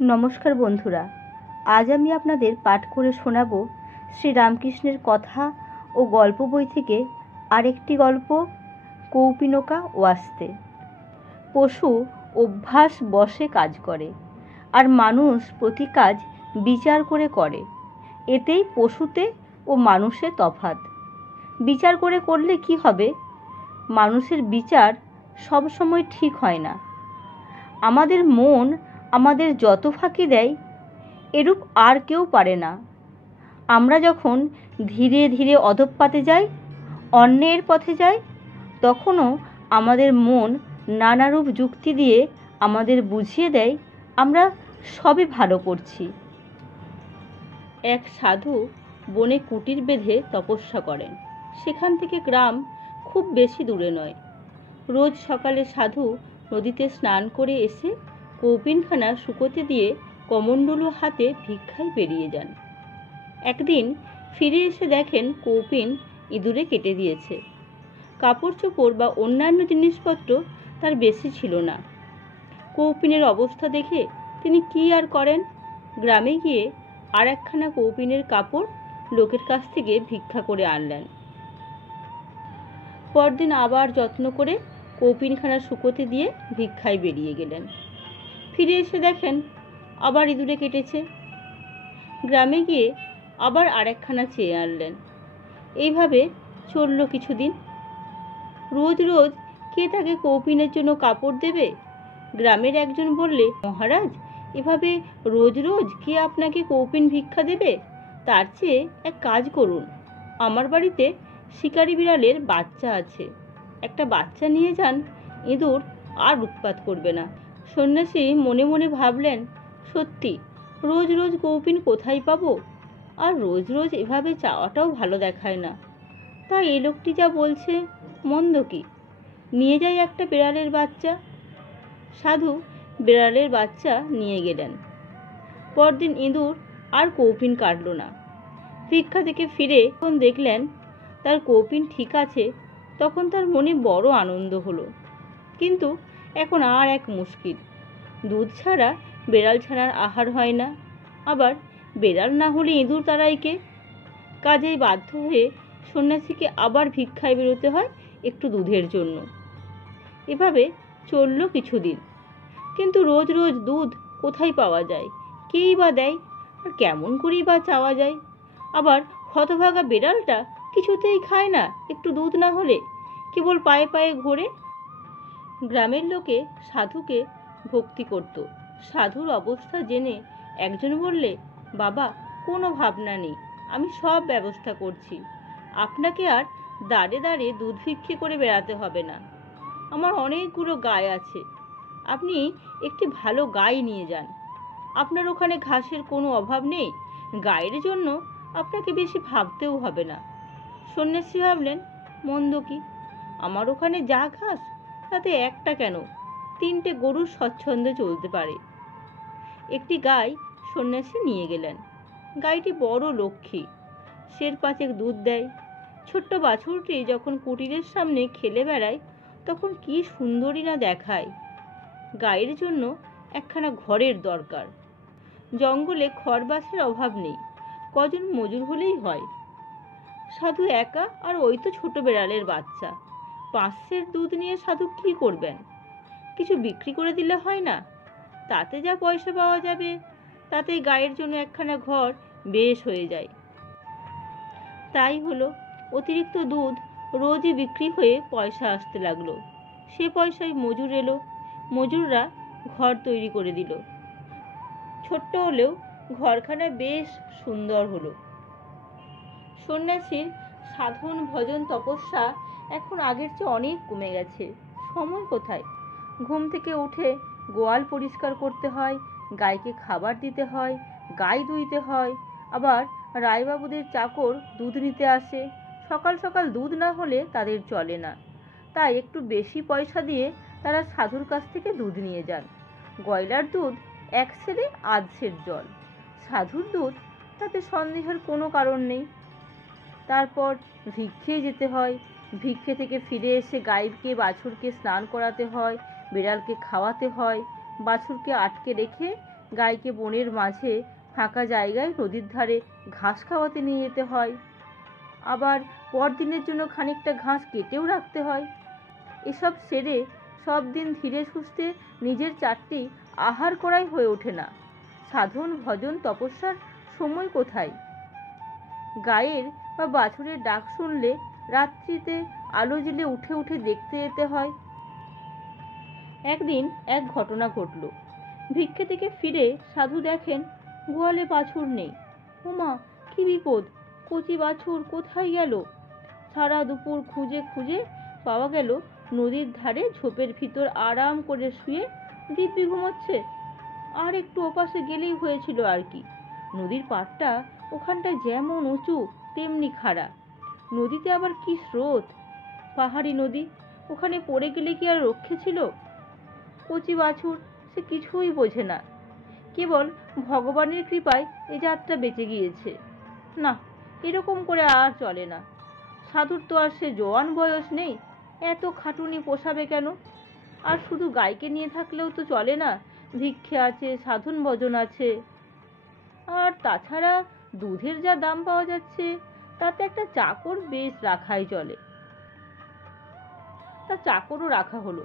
নমস্কার বন্ধুরা, আজ আমি আপনাদের পাঠ করে শোনাব শ্রীরামকৃষ্ণের কথা ও গল্প বই থেকে আরেকটি গল্প, কৌপিনকা ওয়াস্তে। পশু অভ্যাস বশে কাজ করে, আর মানুষ প্রতি কাজ বিচার করে করে। এতেই পশুতে ও মানুষে তফাৎ। বিচার করে করলে কি হবে? মানুষের বিচার সবসময় ঠিক হয় না। আমাদের মন আমাদের যত ফাঁকি দেয়, এরূপ আর কেউ পারে না। আমরা যখন ধীরে ধীরে অধঃপাতে যাই, অন্যের পথে যাই, তখনও আমাদের মন নানারূপ যুক্তি দিয়ে আমাদের বুঝিয়ে দেয় আমরা সবই ভালো করছি। এক সাধু বনে কুটির বেঁধে তপস্যা করেন। সেখান থেকে গ্রাম খুব বেশি দূরে নয়। রোজ সকালে সাধু নদীতে স্নান করে এসে কৌপিনখানা শুকোতে দিয়ে কমণ্ডলু হাতে ভিক্ষায় বেরিয়ে যান। একদিন ফিরে এসে দেখেন কৌপিন ইঁদুরে কেটে দিয়েছে। কাপড় চোপড় বা অন্যান্য জিনিসপত্র তার বেশি ছিল না। কৌপিনের অবস্থা দেখে তিনি কি আর করেন, গ্রামে গিয়ে আর একখানা কৌপিনের কাপড় লোকের কাছ থেকে ভিক্ষা করে আনলেন। পরদিন আবার যত্ন করে কৌপিনখানা শুকোতে দিয়ে ভিক্ষায় বেরিয়ে গেলেন। ফিরে এসে দেখেন আবার ইঁদুরে কেটেছে। গ্রামে গিয়ে আবার আরেকখানা চেয়ে আনলেন। এইভাবে চলল কিছুদিন। রোজ রোজ কে তাকে কৌপিনের জন্য কাপড় দেবে? গ্রামের একজন বললে, মহারাজ, এভাবে রোজ রোজ কে আপনাকে কৌপিন ভিক্ষা দেবে? তার চেয়ে এক কাজ করুন, আমার বাড়িতে শিকারি বিড়ালের বাচ্চা আছে, একটা বাচ্চা নিয়ে যান, ইঁদুর আর উৎপাত করবে না। সন্ন্যাসী মনে মনে ভাবলেন, সত্যি রোজ রোজ কৌপিন কোথায় পাবো? আর রোজ রোজ এভাবে চাওয়াটাও ভালো দেখায় না। তা এই লোকটি যা বলছে মন্দ কি? নিয়ে যাই একটা বিড়ালের বাচ্চা। সাধু বিড়ালের বাচ্চা নিয়ে গেলেন। পরদিন ইঁদুর আর কৌপিন কাটল না। ভিক্ষা থেকে ফিরে যখন দেখলেন তার কৌপিন ঠিক আছে, তখন তার মনে বড় আনন্দ হলো। কিন্তু এখন আর এক মুশকিল, দুধ ছাড়া বেড়াল ছাড়ার আহার হয় না, আবার বেড়াল না হলে ইঁদুর তাড়ায় কে? কাজেই বাধ্য হয়ে সন্ন্যাসীকে আবার ভিক্ষায় বেরোতে হয় একটু দুধের জন্য। এভাবে চলল কিছুদিন। কিন্তু রোজ রোজ দুধ কোথায় পাওয়া যায়, কেই বা দেয়, আর কেমন করেই বা চাওয়া যায়? আবার হতভাগা বেড়ালটা কিছুতেই খায় না একটু দুধ না হলে, কেবল পায়ে পায়ে ঘোরে। গ্রামের লোকে সাধুকে ভক্তি করত। সাধুর অবস্থা জেনে একজন বললে, বাবা, কোনো ভাবনা নেই, আমি সব ব্যবস্থা করছি, আপনাকে আর দাঁড়ে দাঁড়ে দুধ ভিক্ষে করে বেড়াতে হবে না। আমার অনেকগুলো গাই আছে, আপনি একটি ভালো গাই নিয়ে যান, আপনার ওখানে ঘাসের কোনো অভাব নেই, গায়ের জন্য আপনাকে বেশি ভাবতেও হবে না। সন্ন্যাসী ভাবলেন, মন্দ কি, আমার ওখানে যা ঘাস তাতে একটা কেন, 3টে গরু স্বচ্ছন্দে চলতে পারে। একটি গাই সন্ন্যাসী নিয়ে গেলেন। গাইটি বড় লক্ষ্মী, সের 5 দুধ দেয়। ছোট্ট বাছুরটি যখন কুটিরের সামনে খেলে বেড়ায়, তখন কি সুন্দরী না দেখায়। গায়ের জন্য একখানা ঘরের দরকার। জঙ্গলে খড়বাসের অভাব নেই, কজন মজুর হলেই হয়। সাধু একা, আর ওই তো ছোট বেড়ালের বাচ্চা। 5 সের দুধ নিয়ে সাধু কি করবেন? কিছু বিক্রি করে দিলে হয় না? তাতে যা পয়সা পাওয়া যাবে, তাতেই গায়ের জন্য একখানা ঘর বেশ হয়ে যায়। তাই হলো, অতিরিক্ত দুধ রোজই বিক্রি হয়ে পয়সা আসতে লাগলো। সে পয়সায় মজুর এলো, মজুররা ঘর তৈরি করে দিল। ছোট্ট হলেও ঘরখানা বেশ সুন্দর হলো। সন্ন্যাসীর সাধন ভজন তপস্যা এখন আগের চেয়ে অনেক কমে গেছে। সময় কোথায়? ঘুম থেকে উঠে গোয়াল পরিষ্কার করতে হয়, গাইকে খাবার দিতে হয়, গাই দুইতে হয়, আবার রায়বাবুদের চাকর দুধ নিতে আসে। সকাল সকাল দুধ না হলে তাদের চলে না। তাই একটু বেশি পয়সা দিয়ে তারা সাধুর কাছ থেকে দুধ নিয়ে যান। গয়লার দুধ 1 সেরে আধ সের জল, সাধুর দুধ তাতে সন্দেহের কোনো কারণ নেই। তারপর ভিক্ষে যেতে হয়। ভিক্ষে থেকে ফিরে এসে গাইকে বাছুরকে স্নান করাতে হয়, বিড়ালকে খাওয়াতে হয়, বাছুরকে আটকে রেখে গাইকে বনের মাঝে ফাঁকা জায়গায় নদীর ধারে ঘাস খাওয়াতে নিয়ে যেতে হয়, আবার পরদিনের জন্য খানিকটা ঘাস কেটেও রাখতে হয়। এসব সেরে সব দিন ধীরে সুস্থে নিজের 4টি আহার করাই হয়ে ওঠে না। সাধন ভজন তপস্যার সময় কোথায়? গায়ের বা বাছুরের ডাক শুনলে রাত্রিতে আলো জ্বেলে উঠে উঠে দেখতে যেতে হয়। একদিন এক ঘটনা ঘটল। ভিক্ষে থেকে ফিরে সাধু দেখেন গোয়ালে বাছুর নেই। ওমা, কি বিপদ! কচি বাছুর কোথায় গেল? সারা দুপুর খুঁজে খুঁজে পাওয়া গেল নদীর ধারে ঝোপের ভিতর আরাম করে শুয়ে দিব্যি ঘুমোচ্ছে। আর একটু ওপাশে গেলেই হয়েছিল আর কি। নদীর পাড়টা ওখানটা যেমন উঁচু তেমনি খাড়া। নদীতে আবার কি স্রোত! পাহাড়ি নদী, ওখানে পড়ে গেলে কি আর রক্ষে ছিল? কচি বাছুর সে কিছুই বোঝে না, কেবল ভগবানের কৃপায় এ যাত্রা বেঁচে গিয়েছে। না, এরকম করে আর চলে না। সাধুর তো আর সে জোয়ান বয়স নেই, এত খাটুনি পোষাবে কেন? আর শুধু গাইকে নিয়ে থাকলেও তো চলে না, ভিক্ষে আছে, সাধন ভজন আছে। আর তাছাড়া দুধের যা দাম পাওয়া যাচ্ছে, তাতে একটা চাকর বেশ রাখাই চলে। তা চাকরও রাখা হলো,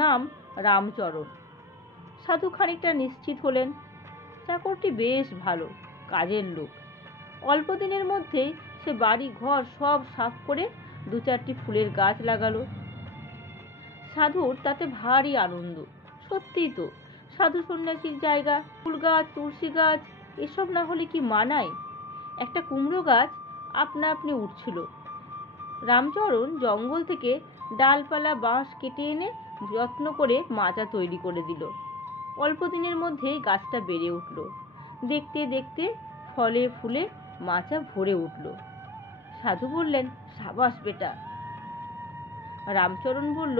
নাম রামচরণ। সাধু খানিকটা নিশ্চিত হলেন, চাকরটি বেশ ভালো কাজের লোক। অল্প দিনের মধ্যেই সে বাড়ি ঘর সব সাফ করে 2-4টি ফুলের গাছ লাগালো। সাধুর তাতে ভারী আনন্দ। সত্যিই তো, সাধু সন্ন্যাসীর জায়গা, ফুল গাছ, তুলসী গাছ এসব না হলে কি মানায়? একটা কুমড়ো গাছ আপনা আপনি উঠছিল। রামচরণ জঙ্গল থেকে ডালপালা বাঁশ কেটে এনে যত্ন করে মাচা তৈরি করে দিল। অল্প দিনের মধ্যেই গাছটা বেড়ে উঠল। দেখতে দেখতে ফলে ফুলে মাচা ভরে উঠল। সাধু বললেন, সাবাস বেটা। রামচরণ বলল,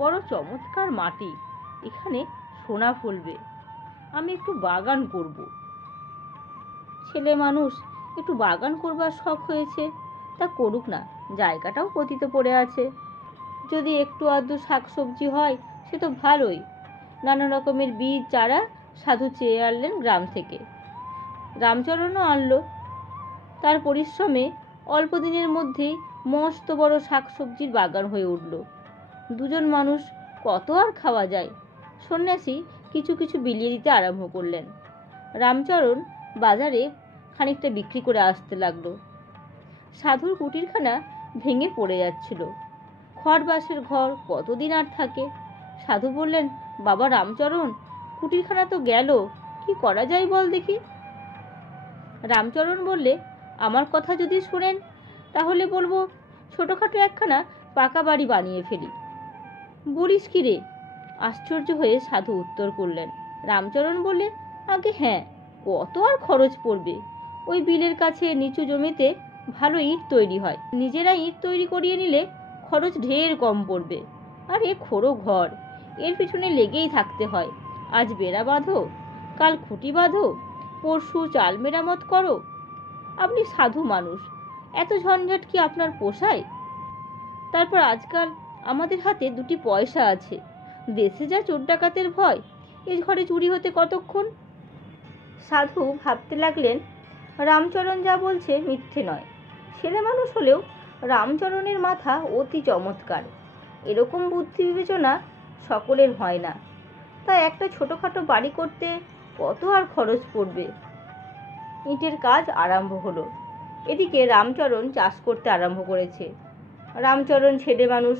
বড় চমৎকার মাটি, এখানে সোনা ফলবে। আমি একটু বাগান করব। ছেলে মানুষ, একটু বাগান করবার শখ হয়েছে, তা করুক না, জায়গাটাও পতিত পড়ে আছে। যদি একটু আধটু শাকসবজি হয় সে তো ভালোই। নানা রকমের বীজ চারা সাধু চেয়ে আনলেন গ্রাম থেকে। রামচরণও আনলো। তার পরিশ্রমে অল্প দিনের মধ্যেই মস্ত বড় শাকসবজির বাগান হয়ে উঠল। দুজন মানুষ কত আর খাওয়া যায়? সন্ন্যাসী কিছু কিছু বিলিয়ে দিতে আরম্ভ করলেন। রামচরণ বাজারে খানিকটা বিক্রি করে আসতে লাগলো। সাধুর কুটিরখানা ভেঙে পড়ে যাচ্ছিল। খড় বাঁশের ঘর কতদিন আর থাকে? সাধু বললেন, বাবা রামচরণ, কুটিরখানা তো গেল, কি করা যায় বল দেখি? রামচরণ বললে, আমার কথা যদি শোনেন তাহলে বলবো ছোটখাটো একখানা পাকা বাড়ি বানিয়ে ফেলি। বলিস কি রে? আশ্চর্য হয়ে সাধু উত্তর করলেন। রামচরণ বললে, আগে হ্যাঁ, কত আর খরচ পড়বে? ওই বিলের কাছে নিচু জমিতে ভালো ইট তৈরি হয়। নিজেরা ইট তৈরি করিয়ে নিলে খরচ ঢের কম পড়বে। আর এ খোড়ো ঘর, এর পিছনে লেগেই থাকতে হয়। আজ বেড়া বাঁধো, কাল খুঁটি বাঁধো, পরশু চাল মেরামত করো। আপনি সাধু মানুষ, এত ঝঞ্ঝাট কি আপনার পোষায়? তারপর আজকাল আমাদের হাতে 2টি পয়সা আছে, দেশে যা চোর ডাকাতের ভয়, এ ঘরে চুরি হতে কতক্ষণ? সাধু ভাবতে লাগলেন, রামচরণ যা বলছে মিথ্যে নয়। ছেলে মানুষ হলেও রামচরণের মাথা অতি চমৎকার। এরকম বুদ্ধি বিবেচনা সকলের হয় না। তাই একটা ছোটখাটো বাড়ি করতে কত আর খরচ পড়বে? ইটের কাজ আরম্ভ হলো। এদিকে রামচরণ চাষ করতে আরম্ভ করেছে। রামচরণ ছেলে মানুষ,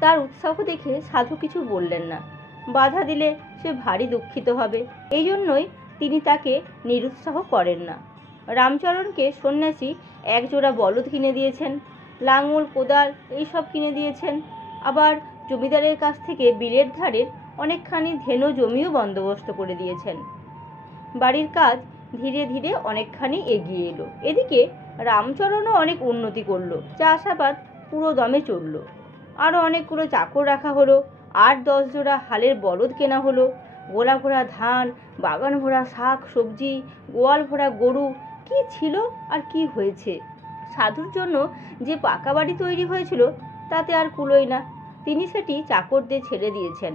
তার উৎসাহ দেখে সাধু কিছু বললেন না। বাধা দিলে সে ভারী দুঃখিত হবে, এই জন্যই তিনি তাকে নিরুৎসাহ করেন না। রামচরণকে সন্ন্যাসী 1 জোড়া বলদ কিনে দিয়েছেন, লাঙল কোদাল এইসব কিনে দিয়েছেন। আবার জমিদারের কাছ থেকে বিলের ধারের অনেকখানি ধেনু জমিও বন্দোবস্ত করে দিয়েছেন। বাড়ির কাজ ধীরে ধীরে অনেকখানি এগিয়ে এলো। এদিকে রামচরণও অনেক উন্নতি করলো। চাষাবাদ পুরো দমে চলল। আরও অনেকগুলো চাকর রাখা হলো। 8-10 জোড়া হালের বলদ কেনা হলো। গোলা ভরা ধান, বাগান ভরা শাক সবজি, গোয়াল ভরা গরু, কি ছিল আর কি হয়েছে? সাধুর জন্য যে পাকা বাড়ি তৈরি হয়েছিল তাতে আর কুলোয় না। তিনি সেটি চাকরদের ছেড়ে দিয়েছেন।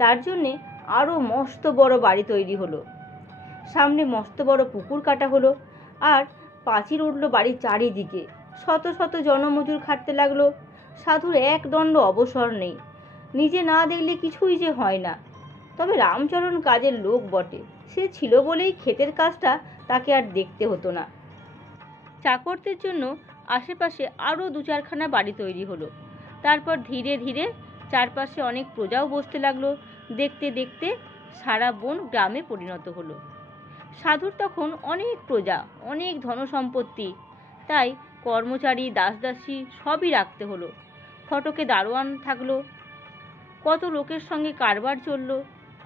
তার জন্যে আরও মস্ত বড় বাড়ি তৈরি হলো। সামনে মস্ত বড় পুকুর কাটা হলো, আর প্রাচীর উঠল বাড়ির চারিদিকে। শত শত জনমজুর খাটতে লাগলো। সাধুর এক দণ্ড অবসর নেই। নিজে না দেখলে কিছুই যে হয় না। তবে রামচরণ কাজের লোক বটে, সে ছিল বলেই ক্ষেতের কাজটা তাকে আর দেখতে হতো না। চাকরদের জন্য আশেপাশে আরও 2-4খানা বাড়ি তৈরি হলো। তারপর ধীরে ধীরে চারপাশে অনেক প্রজাও বসতে লাগলো। দেখতে দেখতে সারা বন গ্রামে পরিণত হলো। সাধুর তখন অনেক প্রজা, অনেক ধনসম্পত্তি, তাই কর্মচারী দাসদাসী সবই রাখতে হলো। ফটকে দারোয়ান থাকলো। কত লোকের সঙ্গে কারবার চললো।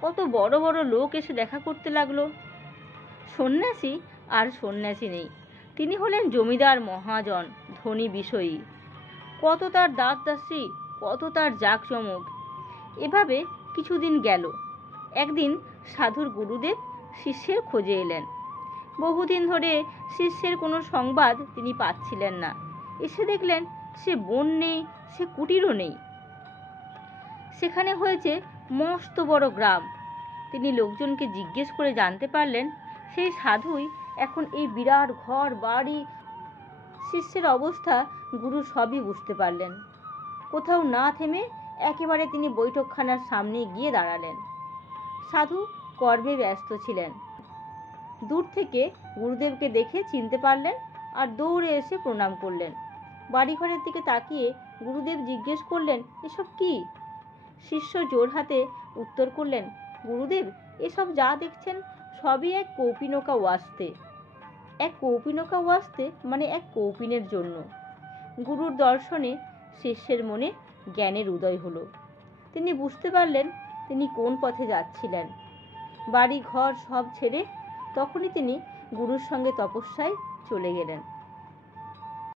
কত বড় বড় লোক এসে দেখা করতে লাগলো। সন্ন্যাসী আর সন্ন্যাসী নেই, তিনি হলেন জমিদার মহাজন, ধনী বিষয়ী। কত তার দাসদাসী, কত তার জাঁকজমক। এভাবে কিছুদিন গেল। একদিন সাধুর গুরুদেব শিষ্যের খোঁজে এলেন। বহুদিন ধরে শিষ্যের কোনো সংবাদ তিনি পাচ্ছিলেন না। এসে দেখলেন সে বন নেই, সে কুটিরও নেই। সেখানে হয়েছে মস্ত বড় গ্রাম। তিনি লোকজনকে জিজ্ঞেস করে জানতে পারলেন সেই সাধুই এখন এই বিরাট ঘর বাড়ি। শিষ্যের অবস্থা গুরু সবই বুঝতে পারলেন। কোথাও না থেমে একেবারে তিনি বৈঠকখানার সামনে গিয়ে দাঁড়ালেন। সাধু কর্মে ব্যস্ত ছিলেন। দূর থেকে গুরুদেবকে দেখে চিনতে পারলেন আর দৌড়ে এসে প্রণাম করলেন। বাড়িঘরের দিকে তাকিয়ে গুরুদেব জিজ্ঞেস করলেন, এসব কি? শিষ্য জোড়হাতে উত্তর করলেন, গুরুদেব, এসব যা দেখছেন সবই এক কৌপিনকা ওয়াস্তে। এক কৌপিনকা ওয়াস্তে মানে এক কৌপিনের জন্য। গুরুর দর্শনে শিষ্যের মনে জ্ঞানের উদয় হলো। তিনি বুঝতে পারলেন তিনি কোন পথে যাচ্ছিলেন। বাড়ি ঘর সব ছেড়ে তখনই তিনি গুরুর সঙ্গে তপস্যায় চলে গেলেন।